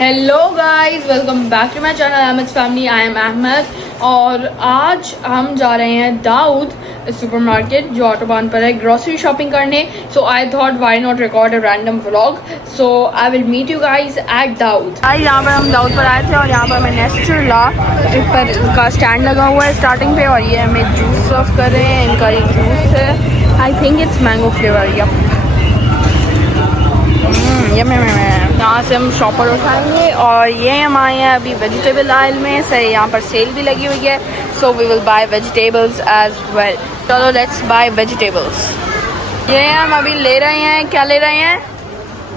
Hello guys, welcome back to my channel Ahmed family. I am Ahmed और आज हम जा रहे हैं दाऊद सुपरमार्केट जो ऑटोबान पर है ग्रोसरी शॉपिंग करने। So I thought why not record a random vlog. So I will meet you guys at Dawood. आज यहाँ पर हम दाऊद पर आए थे और यहाँ पर हमें नेस्टरला पर का स्टैंड लगा हुआ है स्टार्टिंग पे और ये हमें जूस सर्व कर रहे हैं। इनका ये जूस है, I think it's mango flavour. यहाँ से हम शॉपर उठाएंगे और ये हम आए हैं अभी वेजिटेबल आयल में से। यहाँ पर सेल भी लगी हुई है, so we will buy vegetables as well. चलो लेट्स बाय वेजिटेबल्स। ये हम अभी ले रहे हैं, क्या ले रहे हैं?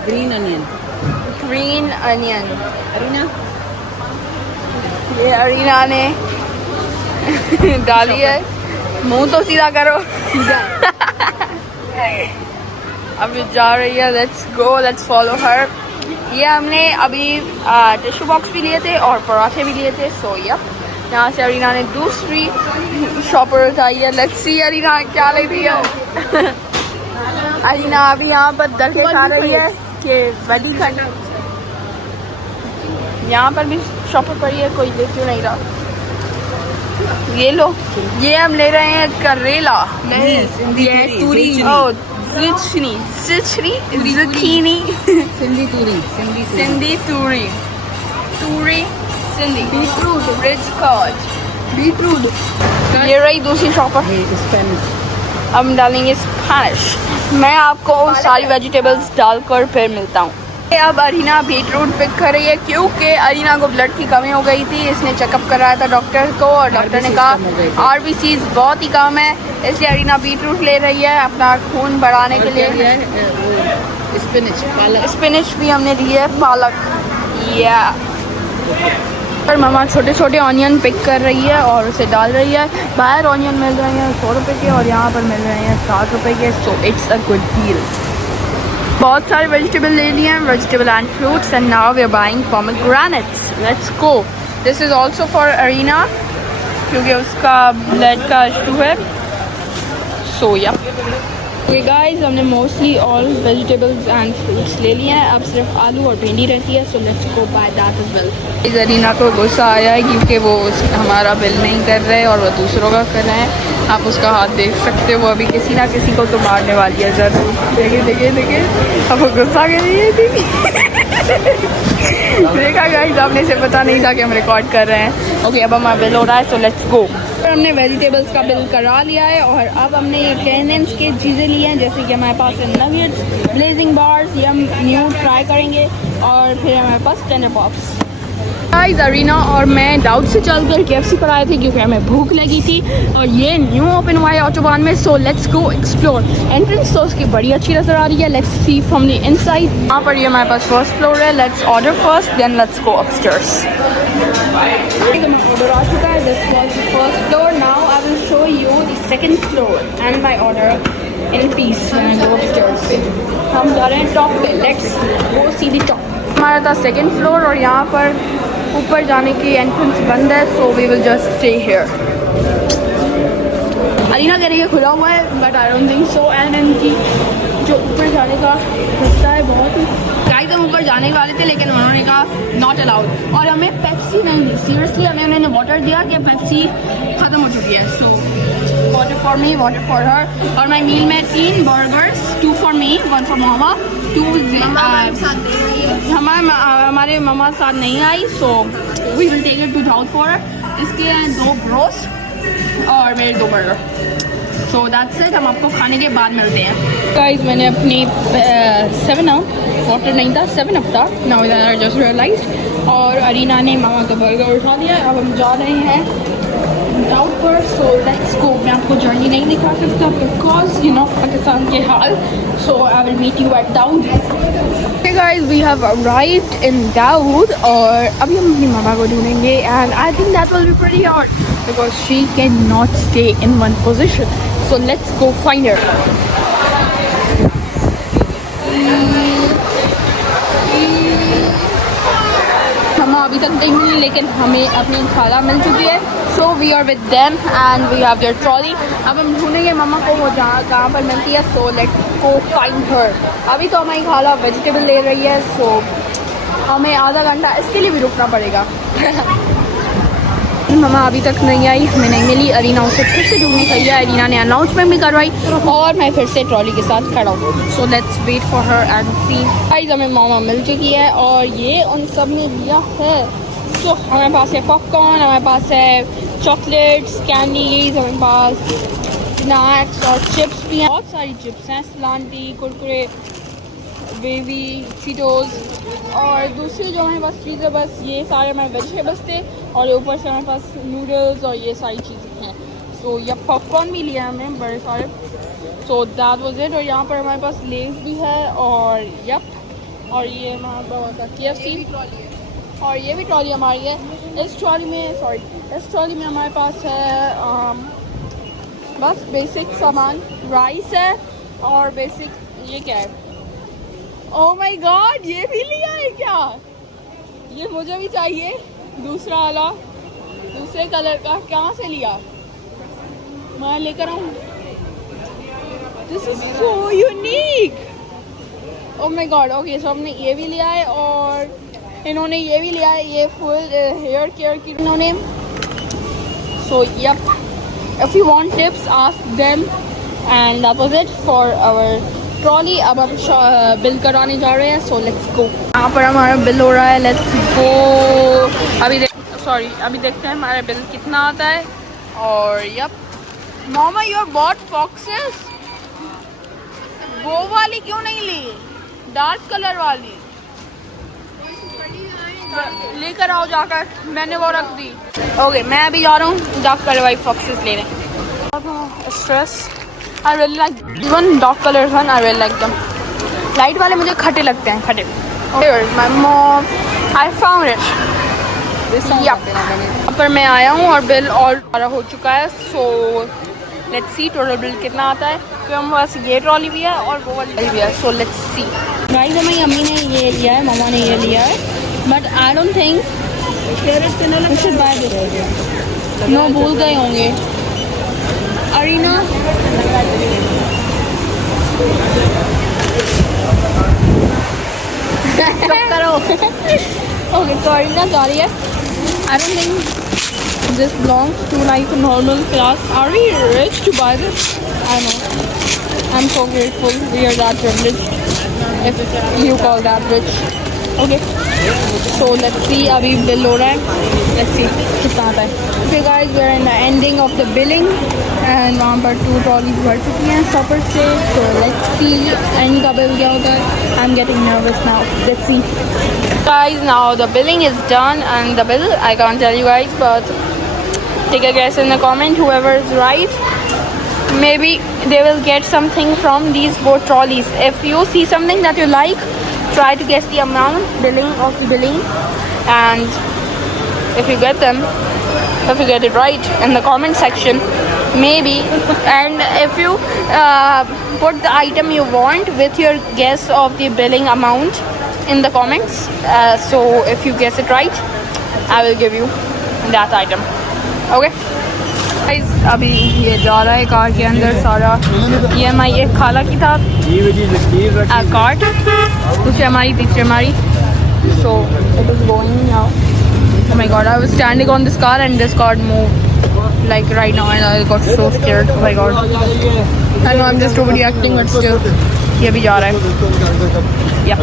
Green onion. Green onion. Arina, ये अरीना ने डाली है। मुंह तो सीधा करो। अभी जा रही है, let's go, let's follow her. ये हमने अभी टिश्यू बॉक्स भी लिए थे और पराठे भी लिए थे। सो यहाँ से अरीना ने दूसरी शॉपर उठाई है। लेट्स सी अरीना क्या ले रही है। अरीना अभी यहाँ पर दरके खा रही है कि वली खाना। यहाँ पर भी शॉपर पड़ी है, कोई ले क्यों नहीं रहा। ये लो, ये हम ले रहे हैं करेला। नहीं, तूरी। zucchini, zucchini, सिंधी तूरी, सिंधी तूरी, Sindhi, beetroot, rich chard, beetroot. ये रही दूसरी शॉपर। स्पेनिश। हम डालेंगे स्पैनिश। मैं आपको सारी वेजिटेबल्स डालकर फिर मिलता हूँ। अब अरीना बीटरूट पिक कर रही है क्योंकि अरीना को ब्लड की कमी हो गई थी। इसने चेकअप कराया था डॉक्टर को और डॉक्टर ने कहा आरबीसीज बहुत ही कम है, इसलिए अरीना बीटरूट ले रही है अपना खून बढ़ाने के लिए। स्पिनिच, पालक। स्पिनिच भी हमने ली है, पालक। या पर मम्मा छोटे छोटे ऑनियन पिक कर रही है और उसे डाल रही है। बाहर ऑनियन मिल रहे हैं 100 रुपये के और यहाँ पर मिल रहे हैं 60 रुपये के। So it's a good deal. बहुत सारे वेजिटेबल ले लिए हैं, vegetable and fruits, and now we are buying pomegranates. Let's go. This is also for Arina क्योंकि उसका ब्लड का इशू है। सो या गाइस, हमने mostly all vegetables and fruits ले लिए हैं। अब सिर्फ आलू और भिंडी रहती है। So let's go buy that as well. Arina को गुस्सा आया है क्योंकि वो हमारा बिल नहीं कर रहे और वो दूसरों का कर रहे हैं। आप उसका हाथ देख सकते हो, वो अभी किसी ना किसी को तो मारने वाली है। जरूर देखिए देखिए देखिए, अब वो गुस्सा कर रही है। देखा गाइस, आपने से पता नहीं था कि हम रिकॉर्ड कर रहे हैं। ओके, अब हमारा बिल हो रहा है, सो लेट्स गो। हमने वेजिटेबल्स का बिल करा लिया है और अब हमने ये 10 की चीज़ें ली हैं, जैसे कि हमारे पास नगेट्स, ब्लेजिंग बार्स, ये हम न्यू ट्राई करेंगे और फिर हमारे पास टेंडर पॉप्स। गाइस, अरीना और मैं दाऊद से चलकर KFC पर आए थे क्योंकि हमें भूख लगी थी और ये न्यू ओपन हुआ है ऑटोबान में। So let's go explore. Entrance तो उसकी बड़ी अच्छी नजर आ रही है। Let's see from the inside. यहाँ पर ये हमारे पास फर्स्ट फ्लोर है। Let's order first, then let's go upstairs. Order आ चुका है। This was the first floor. Now I will show you the second floor and my order in piece when I go upstairs. हम जा रहे हैं top पे। Let's go see the top. हमारा था सेकंड फ्लोर और यहाँ पर ऊपर जाने की एंट्रेंस बंद है। So we will just stay here. Arina कह रही है खुला हुआ है, but I don't think so. And इनकी जो ऊपर जाने का रास्ता है बहुत ही गाइस, हम ऊपर जाने वाले थे लेकिन उन्होंने कहा नॉट अलाउड और हमें पेप्सी नहीं दी। सीरियसली हमें उन्होंने वाटर दिया कि पेप्सी ख़त्म हो चुकी है। So water for me, water for her. और माई मील में 3 बर्गर्स, 2 फॉर मी, 1 फॉर मामा, 2 हमारे मम्मा साथ नहीं आई। So we will take it to Dawood for her. इसके 2 ब्रोस्ट और मेरे 2 बर्गर। So that's it. हम आपको खाने के बाद मिलते हैं। गाइस, मैंने अपनी 7 अप वाटर नहीं था, 7 अप था। Now I just realized. और अरीना ने मामा का बर्गर उठा दिया। अब हम जा रहे हैं दाऊद पर। सो लेट्स गो। मैं आपको जर्नी नहीं दिखा सकता बिकॉज यू नो पाकिस्तान के हाल। So I will meet you at Dawood. Hey guys, we have arrived in Dawood और अभी हम अपनी मामा को ढूंढेंगे and I think that will be pretty hard because she cannot stay in one position. So let's go find her. हम अभी तक नहीं मिली लेकिन हमें अपनी खाला मिल चुकी है। So we are with them and we have their trolley. अब हम ढूंढेंगे मम्मा को वो जहाँ कहाँ पर मिलती है। So let's go find her. अभी तो हमारी खाला वेजिटेबल ले रही है। सो हमें आधा घंटा इसके लिए भी रुकना पड़ेगा। मम्मा अभी तक नहीं आई, हमें नहीं मिली। अरीना उसे फिर से ढूंढने गई है। अरीना ने अनाउंसमेंट भी करवाई और मैं फिर से ट्रॉली के साथ खड़ा हूँ। So let's wait for her and see. Guys हमें मामा मिल चुकी है और ये उन सब ने दिया है। तो हमारे पास है पॉपकॉर्न, हमारे पास है चॉकलेट्स, कैंडीज, हमारे पास स्नैक्स और चिप्स भी हैं। बहुत सारी चिप्स हैं, स्लांटी, कुरकुरे, बेबी, चीटोस और दूसरी जो हमारे पास चीज़ है बस ये सारे हमारे वेजिटेबल्स थे और ऊपर से हमारे पास नूडल्स और ये सारी चीज़ें हैं। सो ये पॉपकॉर्न भी लिया हमने बड़े सारे। So that was it. और यहाँ पर हमारे पास लेस भी है और यप और ये हमारे पास KFC और ये भी ट्रॉली हमारी है। इस ट्रॉली में हमारे पास है बस बेसिक सामान, राइस है और बेसिक ये क्या है, ओह माय गॉड ये भी लिया है क्या? ये मुझे भी चाहिए दूसरा वाला, दूसरे कलर का। कहाँ से लिया? मैं लेकर आऊँ। This is so unique. Oh my God. Okay so हमने ये भी लिया है और इन्होंने ये भी लिया है, ये फुल हेयर केयर की इन्होंने। So yup, if you want tips ask them and that was it for our trolley. अब हम बिल कराने जा रहे हैं। So let's go. यहाँ पर हमारा बिल हो रहा है। Let's go. अभी देखते हैं हमारा बिल कितना आता है। और यप मामा यू बॉट फॉक्सेस, वो वाली क्यों नहीं ली? डार्क कलर वाली लेकर आओ जाकर, मैंने वो रख दी। ओके मैं अभी जा रहा हूँ डार्क कलर वाली फॉक्सेस लेने। Stress I really like even dark colors one. I really like them. Light वाले मुझे खट्टे लगते हैं, खट्टे। Here's my mom. I found it. यहाँ पर मैं आया हूँ और बिल और सारा हो चुका है। So let's see total bill कितना आता है। तो हम पास ये ट्रॉली भी है और वो वाली भी है। So let's see. गाइस हमारी अम्मी ने ये लिया है, मामा ने ये लिया है, but I don't think we should buy this. No भूल गए होंगे। अरीना चुप करो। ओके तो अरीना जा रही है। I don't think this belongs to like normal class. Are we rich to buy this? I know, I am so grateful we are that privileged if you call that rich. Okay so let's see अभी bill हो रहा है। Let's सी कितना आता है। Okay guys we are in the ending of the billing and वहाँ पर 2 trolley भर चुकी हैं सफ़र से। सो लेट्स सी एंड का बिल क्या होता है। I am getting nervous now. Let's see guys now the billing is done and the bill I can't tell you guys but take a guess in the comment whoever is right maybe they will get something from these both trolleys. If you see something that you like, try to guess the amount of the billing and if you get it right in the comment section maybe and if you put the item you want with your guess of the billing amount in the comments, so if you guess it right I will give you that item. Okay guys अभी ये जा रहा है car के अंदर सारा EMI एक खाला की था कार्ड, दूसरी हमारी, तीसरी हमारी। So it is going now. Oh my god, I was standing on this car and this car moved like right now and I got so scared. Oh my god. I know I'm just overreacting but still ये भी जा रहा है। Yeah.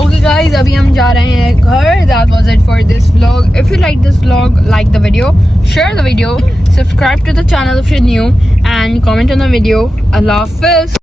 Okay guys, अभी हम जा रहे हैं घर। That was it for this vlog. If you like this vlog, like the video, share the video, subscribe to the channel if you're new and comment on the video. Allah Hafiz.